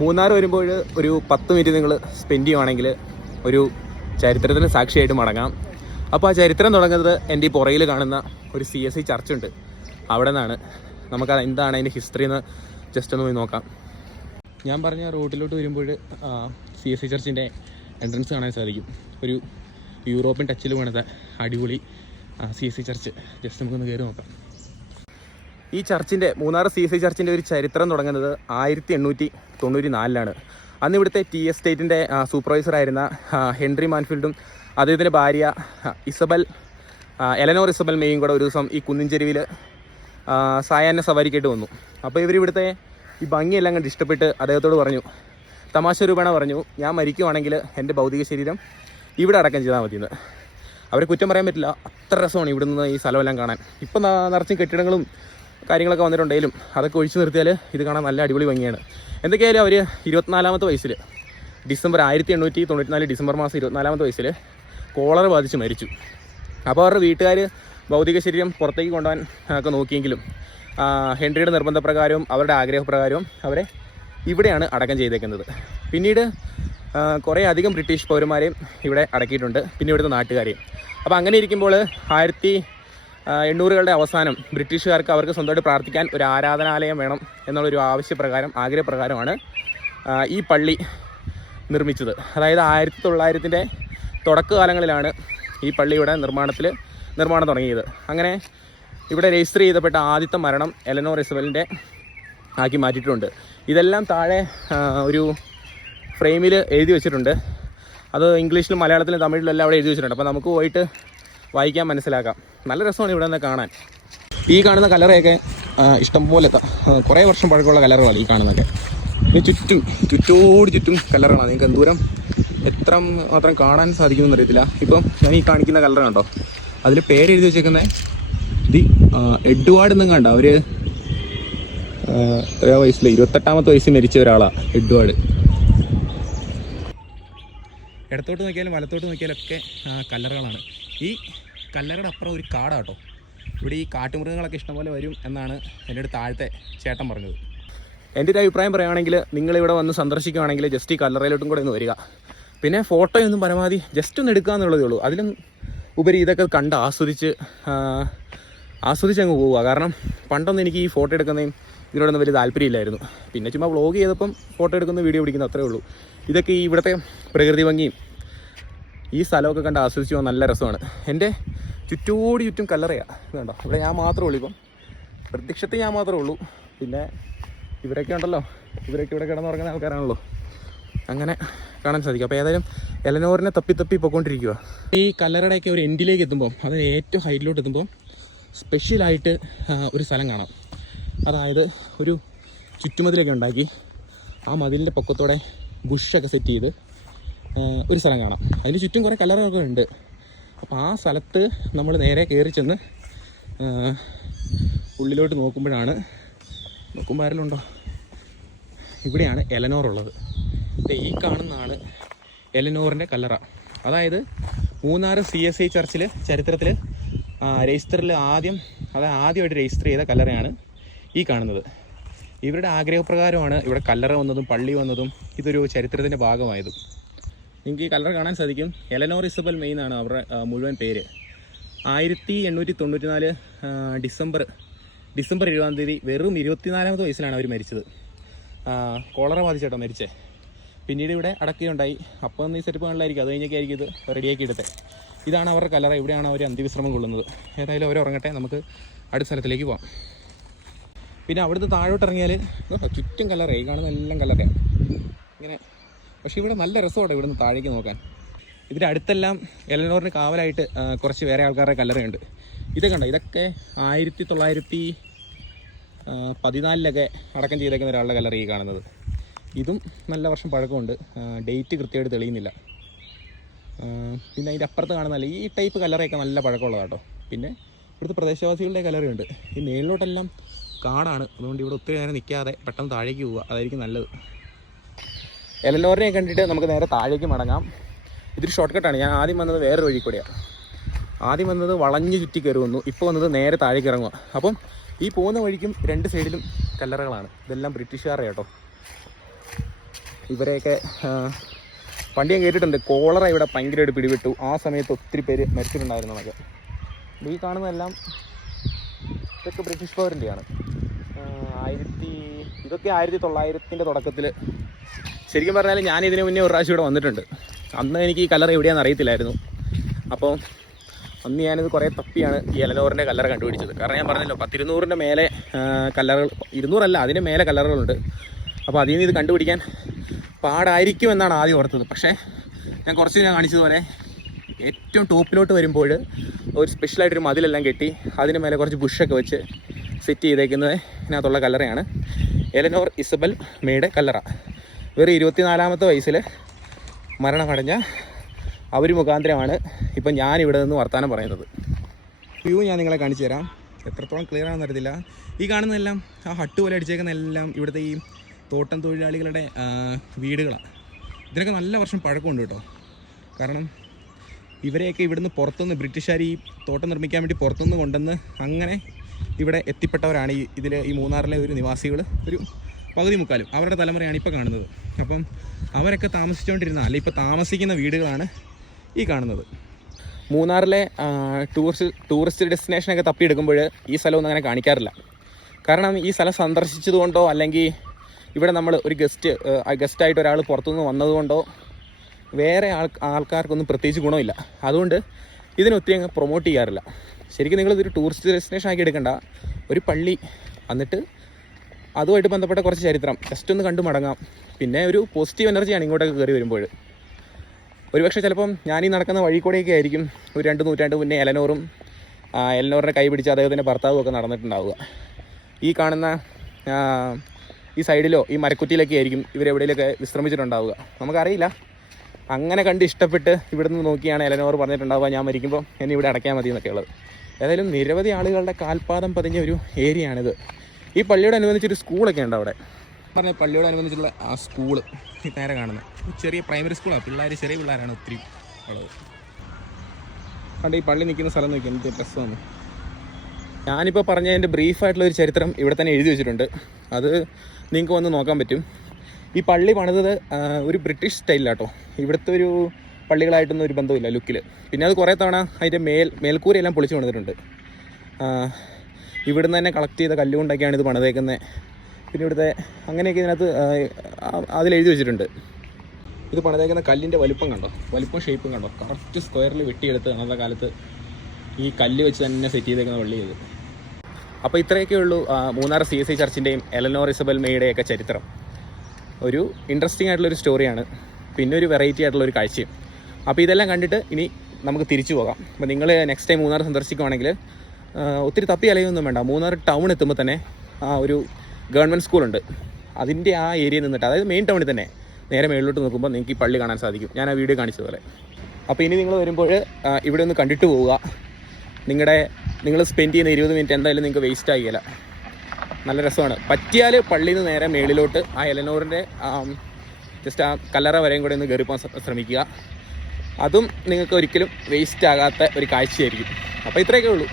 മൂന്നാർ വരുമ്പോൾ ഒരു 10 മിനിറ്റ് നിങ്ങൾ സ്പെൻഡ് ചെയ്യുവാണെങ്കിൽ ഒരു ചരിത്രത്തിന് സാക്ഷിയായിട്ട് മടങ്ങാം. അപ്പോൾ ആ ചരിത്രം തുടങ്ങുന്നത് എൻ്റെ ഈ പുറയിൽ കാണുന്ന ഒരു CSI ചർച്ചുണ്ട്, അവിടെ നിന്നാണ്. നമുക്കത് എന്താണ് അതിൻ്റെ ഹിസ്റ്ററി എന്ന് ജസ്റ്റ് ഒന്ന് പോയി നോക്കാം. ഞാൻ പറഞ്ഞ റോഡിലോട്ട് വരുമ്പോൾ CSI ചർച്ചിൻ്റെ എൻട്രൻസ് കാണാൻ സാധിക്കും. ഒരു യൂറോപ്യൻ ടച്ചിൽ വേണത് അടിപൊളി CSI ചർച്ച്. ജസ്റ്റ് നമുക്കൊന്ന് കയറി നോക്കാം. ഈ ചർച്ചിൻ്റെ, മൂന്നാർ CSI ചർച്ചിൻ്റെ ഒരു ചരിത്രം തുടങ്ങുന്നത് 1894 അന്ന് ഇവിടുത്തെ ടി എസ്റ്റേറ്റിൻ്റെ സൂപ്പർവൈസറായിരുന്ന ഹെൻറി മാൻഫീൽഡും അദ്ദേഹത്തിൻ്റെ ഭാര്യ എലനോർ ഇസബൽ മേയും കൂടെ ഒരു ദിവസം ഈ കുന്നിൻ ചെരുവിൽ സായാഹ്ന സവാരിക്കായിട്ട് വന്നു. അപ്പോൾ ഇവരിവിടുത്തെ ഈ ഭംഗിയെല്ലാം കണ്ട് ഇഷ്ടപ്പെട്ട് അദ്ദേഹത്തോട് പറഞ്ഞു, തമാശ രൂപേണ പറഞ്ഞു, ഞാൻ മരിക്കുവാണെങ്കിൽ എൻ്റെ ഭൗതിക ശരീരം ഇവിടെ അടക്കം ചെയ്താൽ മതിയെന്ന്. അവരെ കുറ്റം പറയാൻ പറ്റില്ല, അത്ര രസമാണ് ഇവിടെ നിന്ന് ഈ സ്ഥലമെല്ലാം കാണാൻ. ഇപ്പം നിറച്ചും കെട്ടിടങ്ങളും കാര്യങ്ങളൊക്കെ വന്നിട്ടുണ്ടെങ്കിലും അതൊക്കെ ഒഴിച്ചു നിർത്തിയാൽ ഇത് കാണാൻ നല്ല അടിപൊളി ഭംഗിയാണ്. എന്തൊക്കെയായാലും അവർ 24-ാമത്തെ വയസ്സിൽ 1894 ഡിസംബർ മാസം 24-ാമത്തെ വയസ്സിൽ കോളറ ബാധിച്ച് മരിച്ചു. അപ്പോൾ അവരുടെ വീട്ടുകാർ ഭൗതിക ശരീരം പുറത്തേക്ക് കൊണ്ടുപോകാൻ ഒക്കെ നോക്കിയെങ്കിലും ഹെൻറിയുടെ നിർബന്ധപ്രകാരവും അവരുടെ ആഗ്രഹപ്രകാരവും അവരെ ഇവിടെയാണ് അടക്കം ചെയ്തേക്കുന്നത്. പിന്നീട് കുറേ അധികം ബ്രിട്ടീഷ് പൗരന്മാരെയും ഇവിടെ അടക്കിയിട്ടുണ്ട്, പിന്നെ ഇവിടുത്തെ നാട്ടുകാരെയും. അപ്പോൾ അങ്ങനെ ഇരിക്കുമ്പോൾ 1800-കളുടെ അവസാനം ബ്രിട്ടീഷുകാർക്ക് അവർക്ക് സ്വന്തമായിട്ട് പ്രാർത്ഥിക്കാൻ ഒരു ആരാധനാലയം വേണം എന്നുള്ളൊരു ആഗ്രഹപ്രകാരമാണ് ഈ പള്ളി നിർമ്മിച്ചത്. അതായത് 1900-ൻ്റെ തുടക്കകാലങ്ങളിലാണ് ഈ പള്ളിയുടെ നിർമ്മാണം തുടങ്ങിയത്. അങ്ങനെ ഇവിടെ രജിസ്റ്റർ ചെയ്തപ്പെട്ട ആദ്യത്തെ മരണം എലനോർ ഇസബലിൻ്റെ ആക്കി മാറ്റിയിട്ടുണ്ട്. ഇതെല്ലാം താഴെ ഒരു ഫ്രെയിമിൽ എഴുതി വെച്ചിട്ടുണ്ട്. അത് ഇംഗ്ലീഷിലും മലയാളത്തിലും തമിഴിലും എല്ലാം അവിടെ എഴുതി വെച്ചിട്ടുണ്ട്. അപ്പോൾ നമുക്ക് പോയിട്ട് വായിക്കാൻ മനസ്സിലാക്കാം. നല്ല രസമാണ് ഇവിടെ നിന്ന് കാണാൻ. ഈ കാണുന്ന കല്ലറയൊക്കെ ഇഷ്ടംപോലെ കുറേ വർഷം പഴക്കമുള്ള കല്ലറകളാണ് ഈ കാണുന്നതൊക്കെ. ഇത് ചുറ്റും കല്ലറകളാണ്. നിങ്ങൾക്ക് എന്തൂരം എത്ര മാത്രം കാണാൻ സാധിക്കുമെന്ന് അറിയത്തില്ല. ഇപ്പം ഞാൻ ഈ കാണിക്കുന്ന കല്ലറ കണ്ടോ, അതിൽ പേരെഴുതി വെച്ചേക്കുന്നത് ഇത് എഡ്വാർഡ് എന്നും കണ്ട. അവർ എത്രയോ വയസ്സിൽ 28-ാമത്തെ വയസ്സിൽ മരിച്ച ഒരാളാണ് എഡ്വാർഡ്. ഇടത്തോട്ട് നോക്കിയാലും വലത്തോട്ട് നോക്കിയാലൊക്കെ കല്ലറകളാണ്. ഈ കല്ലറയുടെ അപ്പുറം ഒരു കാടാട്ടോ. ഇവിടെ ഈ കാട്ടുമൃഗങ്ങളൊക്കെ ഇഷ്ടംപോലെ വരും എന്നാണ് എൻ്റെ അടുത്ത് താഴത്തെ ചേട്ടൻ പറഞ്ഞത്. എൻ്റെ ഒരു അഭിപ്രായം പറയുകയാണെങ്കിൽ നിങ്ങളിവിടെ വന്ന് സന്ദർശിക്കുകയാണെങ്കിൽ ജസ്റ്റ് ഈ കല്ലറയിലോട്ടും കൂടെ ഒന്ന് വരിക. പിന്നെ ഫോട്ടോയൊന്നും പരമാവധി ജസ്റ്റ് ഒന്ന് എടുക്കുക എന്നുള്ളതേ ഉള്ളൂ. അതിലും ഉപരി ഇതൊക്കെ കണ്ട് ആസ്വദിച്ച് അങ്ങ് പോവുക. കാരണം പണ്ടൊന്നും എനിക്ക് ഈ ഫോട്ടോ എടുക്കുന്നതും ഇതിനോടൊന്നും വലിയ താല്പര്യമില്ലായിരുന്നു. പിന്നെ ചുമ്മാ വ്ളോഗ് ചെയ്തപ്പം ഫോട്ടോ എടുക്കുന്ന വീഡിയോ പിടിക്കുന്ന അത്രേ ഉള്ളൂ. ഇതൊക്കെ ഈ ഇവിടുത്തെ പ്രകൃതി ഭംഗിയും ഈ സ്ഥലമൊക്കെ കണ്ട് ആസ്വദിച്ച് പോകാൻ നല്ല രസമാണ്. എൻ്റെ ചുറ്റും കല്ലറയാണ്. വേണ്ടോ, ഇവിടെ ഞാൻ മാത്രമേ ഉള്ളൂ. ഇപ്പം പ്രത്യക്ഷത്തിൽ ഞാൻ മാത്രമേ ഉള്ളൂ. പിന്നെ ഇവരൊക്കെ ഉണ്ടല്ലോ, ഇവരൊക്കെ ഇവിടെ കിടന്നുറങ്ങുന്ന ആൾക്കാരാണല്ലോ, അങ്ങനെ കാണാൻ സാധിക്കും. അപ്പോൾ ഏതായാലും എലനോറിനെ തപ്പി പോയിക്കൊണ്ടിരിക്കുക. ഈ കല്ലറയുടെയൊക്കെ ഒരു എൻഡിലേക്ക് എത്തുമ്പോൾ, അതായത് ഏറ്റവും ഹൈറ്റിലോട്ട് എത്തുമ്പോൾ സ്പെഷ്യലായിട്ട് ഒരു സ്ഥലം കാണാം. അതായത് ഒരു ചുറ്റുമതിലൊക്കെ ഉണ്ടാക്കി ആ മതിലിൻ്റെ പൊക്കത്തോടെ ബുഷൊക്കെ സെറ്റ് ചെയ്ത് ഒരു സ്ഥലം കാണാം. അതിന് ചുറ്റും കുറേ കല്ലറകളൊക്കെ ഉണ്ട്. അപ്പോൾ ആ സ്ഥലത്ത് നമ്മൾ നേരെ കയറി ചെന്ന് ഉള്ളിലോട്ട് നോക്കുമ്പോൾ ആരെങ്കിലുണ്ടോ, ഇവിടെയാണ് എലനോർ ഉള്ളത്. ഈ കാണുന്നതാണ് എലനോറിൻ്റെ കല്ലറ. അതായത് മൂന്നാർ CSI ചർച്ചിൽ ചരിത്രത്തിൽ രജിസ്റ്ററിൽ ആദ്യമായിട്ട് രജിസ്റ്റർ ചെയ്ത കല്ലറയാണ് ഈ കാണുന്നത്. ഇവരുടെ ആഗ്രഹപ്രകാരമാണ് ഇവിടെ കല്ലറ വന്നതും പള്ളി വന്നതും ഇതൊരു ചരിത്രത്തിൻ്റെ ഭാഗമായതും. നിങ്ങൾക്ക് ഈ കല്ലറ കാണാൻ സാധിക്കും. എലനോർ ഇസബൽ മെയ് എന്നാണ് അവരുടെ മുഴുവൻ പേര്. 1894 ഡിസംബർ 20-ാം തീയതി വെറും 24-ാമത്തെ വയസ്സിലാണ് അവർ മരിച്ചത്. കോളറ ബാധിച്ചേട്ടോ മരിച്ചേ. പിന്നീട് ഇവിടെ അടക്കുകയുണ്ടായി. അപ്പം ഈ സെറ്റപ്പ് കണ്ടിലായിരിക്കും, അത് കഴിഞ്ഞൊക്കെ ആയിരിക്കും ഇത് റെഡിയാക്കി എടുത്തത്. ഇതാണ് അവരുടെ കല്ലറ. ഇവിടെയാണ് അവർ അന്ത്യവിശ്രമം കൊള്ളുന്നത്. ഏതായാലും അവർ ഉറങ്ങട്ടെ, നമുക്ക് അടുത്ത സ്ഥലത്തിലേക്ക് പോകാം. പിന്നെ അവിടുന്ന് താഴോട്ട് ഇറങ്ങിയാൽ ചുറ്റും കല്ലറയായി, കാണുന്ന എല്ലാം കല്ലറയാണ് ഇങ്ങനെ. പക്ഷേ ഇവിടെ നല്ല രസമാണ് ഇവിടുന്ന് താഴേക്ക് നോക്കാൻ. ഇതിൻ്റെ അടുത്തെല്ലാം എലനോറിന് കാവലായിട്ട് കുറച്ച് വേറെ ആൾക്കാരുടെ കല്ലറയുണ്ട്. ഇതൊക്കെ കണ്ടോ, ഇതൊക്കെ 1914 അടക്കം ചെയ്തേക്കുന്ന ഒരാളുടെ കല്ലറ ഈ കാണുന്നത്. ഇതും നല്ല വർഷം പഴക്കമുണ്ട്, ഡേറ്റ് കൃത്യമായിട്ട് തെളിയുന്നില്ല. പിന്നെ അതിൻ്റെ അപ്പുറത്ത് കാണുന്നതല്ല, ഈ ടൈപ്പ് കല്ലറയൊക്കെ നല്ല പഴക്കമുള്ളതാട്ടോ. പിന്നെ ഇവിടുത്തെ പ്രദേശവാസികളുടെ കല്ലറയുണ്ട്. ഈ മേളിലോട്ടെല്ലാം കാടാണ്, അതുകൊണ്ട് ഇവിടെ ഒത്തിരി നേരം നിൽക്കാതെ പെട്ടെന്ന് താഴേക്ക് പോവുക, അതായിരിക്കും നല്ലത്. എലനോറിനെ കണ്ടിട്ട് നമുക്ക് നേരെ താഴേക്ക് മടങ്ങാം. ഇതൊരു ഷോർട്ട് കട്ടാണ്. ഞാൻ ആദ്യം വന്നത് വേറൊരു വഴി കൂടെയാണ്. ആദ്യം വന്നത് വളഞ്ഞ് ചുറ്റി കയറി വന്നു, ഇപ്പോൾ വന്നത് നേരെ താഴേക്ക് ഇറങ്ങുക. അപ്പം ഈ പോകുന്ന വഴിക്കും രണ്ട് സൈഡിലും കല്ലറകളാണ്. ഇതെല്ലാം ബ്രിട്ടീഷുകാരുടെ കേട്ടോ. ഇവരെയൊക്കെ പണ്ട് ഞാൻ കേട്ടിട്ടുണ്ട് കോളറ ഇവിടെ ഭയങ്കരമായിട്ട് പിടിവിട്ടു. ആ സമയത്ത് ഒത്തിരി പേര് മരിച്ചിട്ടുണ്ടായിരുന്നു എന്നൊക്കെ. ഈ കാണുന്നതെല്ലാം ഇതൊക്കെ ബ്രിട്ടീഷ് പവറിൻ്റെയാണ്. ഇതൊക്കെ 1900 തുടക്കത്തിൽ. ശരിക്കും പറഞ്ഞാൽ ഞാൻ ഇതിന് മുന്നേ ഒരു പ്രാവശ്യം ഇവിടെ വന്നിട്ടുണ്ട്. അന്ന് എനിക്ക് ഈ കല്ലറ എവിടെയാണെന്ന് അറിയത്തില്ലായിരുന്നു. അപ്പോൾ അന്ന് ഞാനിത് കുറേ തപ്പിയാണ് ഈ എലനോറിൻ്റെ കല്ലറ കണ്ടുപിടിച്ചത്. കാരണം ഞാൻ പറഞ്ഞല്ലോ 10-200 മേലെ കല്ലറകൾ, 200 അതിന് മേലെ കല്ലറകളുണ്ട്. അപ്പോൾ അതിൽ നിന്ന് ഇത് കണ്ടുപിടിക്കാൻ പാടായിരിക്കും എന്നാണ് ആദ്യം ഓർത്തത്. പക്ഷേ ഞാൻ കുറച്ച് ഞാൻ കാണിച്ചതുപോലെ ഏറ്റവും ടോപ്പിലോട്ട് വരുമ്പോൾ ഒരു സ്പെഷ്യലായിട്ടൊരു മതിലെല്ലാം കെട്ടി അതിന് മേലെ കുറച്ച് ബുഷൊക്കെ വെച്ച് സെറ്റ് ചെയ്തേക്കുന്നത് ഇതിനകത്തുള്ള കല്ലറയാണ്. എലനോർ ഇസബൽ മേയുടെ കല്ലറ. വെറും 24ാമത്തെ വയസ്സിൽ മരണമടഞ്ഞ അവർ മുഖാന്തരമാണ് ഇപ്പം ഞാനിവിടെ നിന്ന് വർത്തമാനം പറയുന്നത്. വ്യൂ ഞാൻ നിങ്ങളെ കാണിച്ചു തരാം. എത്രത്തോളം ക്ലിയർ ആണെന്ന് അറിയത്തില്ല. ഈ കാണുന്നതെല്ലാം ആ ഹട്ട് പോലെ അടിച്ചേക്കുന്നതെല്ലാം ഇവിടുത്തെ ഈ തോട്ടം തൊഴിലാളികളുടെ വീടുകളാണ്. ഇതിനൊക്കെ നല്ല വർഷം പഴക്കമുണ്ട് കേട്ടോ. കാരണം ഇവരെയൊക്കെ ഇവിടുന്ന് പുറത്തുനിന്ന് ബ്രിട്ടീഷുകാർ ഈ തോട്ടം നിർമ്മിക്കാൻ വേണ്ടി പുറത്തുനിന്ന് കൊണ്ടുവന്ന് അങ്ങനെ ഇവിടെ എത്തിപ്പെട്ടവരാണ് ഈ മൂന്നാറിലെ ഒരു നിവാസികൾ. ഒരു പകുതി മുക്കാലും അവരുടെ തലമുറയാണ് ഇപ്പോൾ കാണുന്നത്. അപ്പം അവരൊക്കെ താമസിച്ചുകൊണ്ടിരുന്ന അല്ലെ ഇപ്പോൾ താമസിക്കുന്ന വീടുകളാണ് ഈ കാണുന്നത്. മൂന്നാറിലെ ടൂറിസ്റ്റ് ഡെസ്റ്റിനേഷനൊക്കെ തപ്പിയെടുക്കുമ്പോൾ ഈ സ്ഥലമൊന്നും അങ്ങനെ കാണിക്കാറില്ല. കാരണം ഈ സ്ഥലം സന്ദർശിച്ചതുകൊണ്ടോ അല്ലെങ്കിൽ ഇവിടെ നമ്മൾ ഒരു ഗസ്റ്റായിട്ട് ഒരാൾ പുറത്തുനിന്ന് വന്നതുകൊണ്ടോ വേറെ ആൾക്കാർക്കൊന്നും പ്രത്യേകിച്ച് ഗുണമില്ല. അതുകൊണ്ട് ഇതിനൊത്തിരി അങ്ങ് പ്രൊമോട്ട് ചെയ്യാറില്ല. ശരിക്കും നിങ്ങളിതൊരു ടൂറിസ്റ്റ് ഡെസ്റ്റിനേഷൻ ആക്കി എടുക്കണ്ട. ഒരു പള്ളി, എന്നിട്ട് അതുമായിട്ട് ബന്ധപ്പെട്ട കുറച്ച് ചരിത്രം ജസ്റ്റ് ഒന്ന് കണ്ടു മടങ്ങാം. പിന്നെ ഒരു പോസിറ്റീവ് എനർജിയാണ് ഇങ്ങോട്ടൊക്കെ കയറി വരുമ്പോൾ. ഒരുപക്ഷെ ചിലപ്പം ഞാനീ നടക്കുന്ന വഴി കൂടെയൊക്കെ ആയിരിക്കും ഒരു 2 നൂറ്റാണ്ട് മുന്നേ എലനോറിനെ കൈ പിടിച്ച് അദ്ദേഹത്തിൻ്റെ ഭർത്താവും ഒക്കെ നടന്നിട്ടുണ്ടാവുക. ഈ കാണുന്ന ഈ സൈഡിലോ ഈ മരക്കുറ്റിയിലൊക്കെ ആയിരിക്കും ഇവരെവിടെയൊക്കെ വിശ്രമിച്ചിട്ടുണ്ടാവുക. നമുക്കറിയില്ല. അങ്ങനെ കണ്ട് ഇഷ്ടപ്പെട്ട് ഇവിടുന്ന് നോക്കിയാണ് എലനോർ പറഞ്ഞിട്ടുണ്ടാവുക ഞാൻ മരിക്കുമ്പോൾ എന്നെ ഇവിടെ അടയ്ക്കാൻ മതി എന്നൊക്കെ ഉള്ളത്. ഏതായാലും നിരവധി ആളുകളുടെ കാൽപാദം പതിഞ്ഞ ഒരു ഏരിയയാണിത്. ഈ പള്ളിയോടനുബന്ധിച്ചൊരു സ്കൂളൊക്കെ ഉണ്ട് അവിടെ. പറഞ്ഞ പള്ളിയോടനുബന്ധിച്ചുള്ള ആ സ്കൂള് നേരെ കാണുന്നത് ചെറിയ പ്രൈമറി സ്കൂളാണ്. ചെറിയ പിള്ളേരാണ് ഒത്തിരി ഉള്ളത്. കണ്ട് ഈ പള്ളി നിൽക്കുന്ന സ്ഥലം നോക്കി എന്ത് രസമാണ്. ഞാനിപ്പോൾ പറഞ്ഞതിൻ്റെ ബ്രീഫായിട്ടുള്ളൊരു ചരിത്രം ഇവിടെ തന്നെ എഴുതി വെച്ചിട്ടുണ്ട്. അത് നിങ്ങൾക്ക് വന്ന് നോക്കാൻ പറ്റും. ഈ പള്ളി പണിതത് ഒരു ബ്രിട്ടീഷ് സ്റ്റൈലിലാട്ടോ. ഇവിടുത്തെ ഒരു പള്ളികളായിട്ടൊന്നും ഒരു ബന്ധമില്ല ലുക്കിൽ. പിന്നെ അത് കുറേ തവണ അതിൻ്റെ മേൽക്കൂരയെല്ലാം പൊളിച്ച് പണിതിട്ടുണ്ട്. ഇവിടുന്ന് തന്നെ കളക്ട് ചെയ്ത കല്ലുകൊണ്ടൊക്കെയാണ് ഇത് പണിതേക്കുന്നത്. പിന്നെ ഇവിടുത്തെ അങ്ങനെയൊക്കെ ഇതിനകത്ത് അതിലെഴുതി വെച്ചിട്ടുണ്ട്. ഇത് പണിതേക്കുന്ന കല്ലിൻ്റെ വലിപ്പം കണ്ടോ, വലിപ്പം ഷേപ്പും കണ്ടോ. കറക്റ്റ് സ്ക്വയറിൽ വെട്ടിയെടുത്ത് അന്നത്തെ കാലത്ത് ഈ കല്ല് വെച്ച് തന്നെ സെറ്റ് ചെയ്തേക്കുന്ന പള്ളി ഇത്. അപ്പോൾ ഇത്രയൊക്കെ ഉള്ളൂ മൂന്നാർ CSI ചർച്ചിൻ്റെയും എലനോർ ഇസബൽ മേയുടെയൊക്കെ ചരിത്രം. ഒരു ഇൻട്രസ്റ്റിംഗ് ആയിട്ടുള്ളൊരു സ്റ്റോറിയാണ്. പിന്നെ ഒരു വെറൈറ്റി ആയിട്ടുള്ളൊരു കാഴ്ചയും. അപ്പോൾ ഇതെല്ലാം കണ്ടിട്ട് ഇനി നമുക്ക് തിരിച്ചു പോകാം. അപ്പോൾ നിങ്ങൾ നെക്സ്റ്റ് ടൈം മൂന്നാർ സന്ദർശിക്കുകയാണെങ്കിൽ ഒത്തിരി തപ്പി അലയൊന്നും വേണ്ട. മൂന്നാർ ടൗൺ എത്തുമ്പോൾ തന്നെ ഒരു ഗവൺമെൻറ് സ്കൂളുണ്ട്. അതിൻ്റെ ആ ഏരിയയിൽ നിന്നിട്ട്, അതായത് മെയിൻ ടൗണിൽ തന്നെ നേരെ മേളിലോട്ട് നോക്കുമ്പോൾ നിങ്ങൾക്ക് ഈ പള്ളി കാണാൻ സാധിക്കും. ഞാൻ ആ വീഡിയോ കാണിച്ചതുപോലെ. അപ്പോൾ ഇനി നിങ്ങൾ വരുമ്പോൾ ഇവിടെ ഒന്ന് കണ്ടിട്ട് പോവുക. നിങ്ങൾ സ്പെൻഡ് ചെയ്യുന്ന 20 മിനിറ്റ് എന്തായാലും നിങ്ങൾക്ക് വേസ്റ്റ് ആകില്ല. നല്ല രസമാണ്. പറ്റിയാൽ പള്ളിയിൽ നിന്ന് നേരെ മേളിലോട്ട് ആ എലനോറിൻ്റെ ജസ്റ്റ് ആ കല്ലറ വരെയും കൂടെ ഒന്ന് കയറിപ്പോകാൻ ശ്രമിക്കുക. അതും നിങ്ങൾക്ക് ഒരിക്കലും വേസ്റ്റ് ആകാത്ത ഒരു കാഴ്ചയായിരിക്കും. അപ്പോൾ ഇത്രയൊക്കെ ഉള്ളൂ.